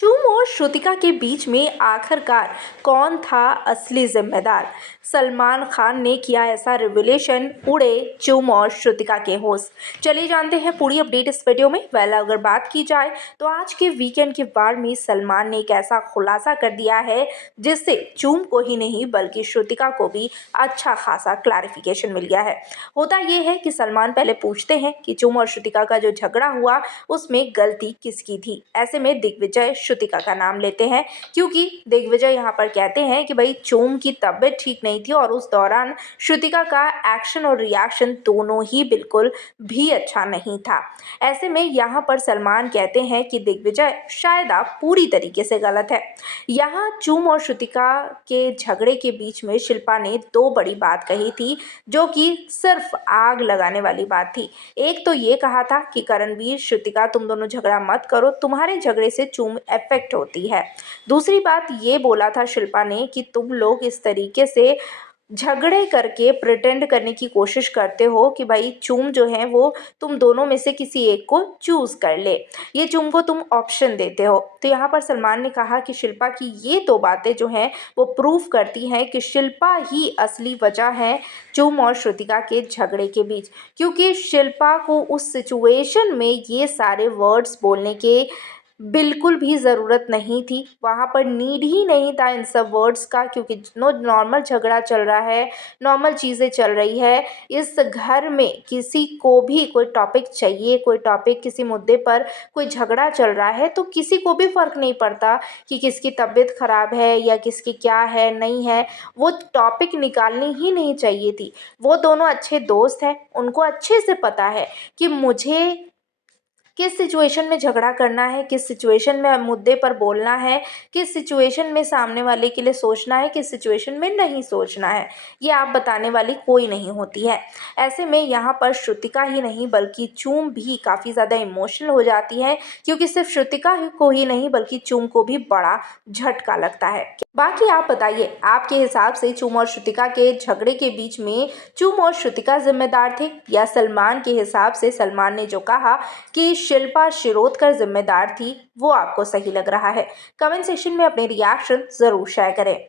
चूम और श्रुतिका के बीच में आखिरकार कौन था असली जिम्मेदार? सलमान खान ने किया ऐसा रिविलेशन, उड़े चूम और श्रुतिका के होश। चलिए जानते हैं पूरी अपडेट इस वीडियो में। अगर बात की जाए तो आज के वीकेंड के बाद में सलमान ने एक ऐसा खुलासा कर दिया है जिससे चूम को ही नहीं बल्कि श्रुतिका को भी अच्छा खासा क्लैरिफिकेशन मिल गया है। होता यह है कि सलमान पहले पूछते हैं कि चूम और श्रुतिका का जो झगड़ा हुआ उसमें गलती किसकी थी। ऐसे में दिग्विजय श्रुतिका का नाम लेते हैं क्योंकि दिग्विजय यहाँ पर कहते हैं कि भाई चूम की तबीयत ठीक नहीं थी और उस दौरान श्रुतिका का एक्शन और रिएक्शन दोनों ही बिल्कुल भी अच्छा नहीं था। ऐसे में यहाँ पर सलमान कहते हैं कि दिग्विजय शायद आप पूरी तरीके से गलत है। यहाँ चूम और श्रुतिका के झगड़े के बीच में शिल्पा ने दो बड़ी बात कही थी जो कि सिर्फ आग लगाने वाली बात थी। एक तो ये कहा था कि करणवीर श्रुतिका तुम दोनों झगड़ा मत करो, तुम्हारे झगड़े से चूम इफेक्ट होती है। दूसरी बात ये बोला था शिल्पा ने कि तुम लोग इस तरीके से झगड़े करके प्रिटेंड करने की कोशिश करते हो कि भाई चूम जो है वो तुम दोनों में से किसी एक को चूज कर ले, ये चूम को तुम ऑप्शन देते हो। तो यहाँ पर सलमान ने कहा कि शिल्पा की ये दो बातें जो हैं वो प्रूव करती हैं कि शिल्पा ही असली वजह है चूम और श्रुतिका के झगड़े के बीच, क्योंकि शिल्पा को उस सिचुएशन में ये सारे वर्ड्स बोलने के बिल्कुल भी ज़रूरत नहीं थी। वहाँ पर नीड ही नहीं था इन सब वर्ड्स का, क्योंकि नॉर्मल झगड़ा चल रहा है, नॉर्मल चीज़ें चल रही है। इस घर में किसी को भी कोई टॉपिक चाहिए, कोई टॉपिक किसी मुद्दे पर कोई झगड़ा चल रहा है तो किसी को भी फ़र्क नहीं पड़ता कि किसकी तबीयत ख़राब है या किसकी क्या है नहीं है, वो टॉपिक निकालनी ही नहीं चाहिए थी। वो दोनों अच्छे दोस्त हैं, उनको अच्छे से पता है कि मुझे किस सिचुएशन में झगड़ा करना है, किस सिचुएशन में मुद्दे पर बोलना है, किस सिचुएशन में सामने वाले के लिए सोचना है, किस सिचुएशन में नहीं सोचना है, ये आप बताने वाली कोई नहीं होती है। ऐसे में यहाँ पर श्रुतिका ही नहीं बल्कि चूम भी काफ़ी ज़्यादा इमोशनल हो जाती है, क्योंकि सिर्फ श्रुतिका को ही नहीं बल्कि चूम को भी बड़ा झटका लगता है। बाकी आप बताइए, आपके हिसाब से चूम और श्रुतिका के झगड़े के बीच में चूम और श्रुतिका जिम्मेदार थे या सलमान के हिसाब से सलमान ने जो कहा कि शिल्पा शिरोडकर जिम्मेदार थी वो आपको सही लग रहा है? कमेंट सेक्शन में अपने रिएक्शन ज़रूर शेयर करें।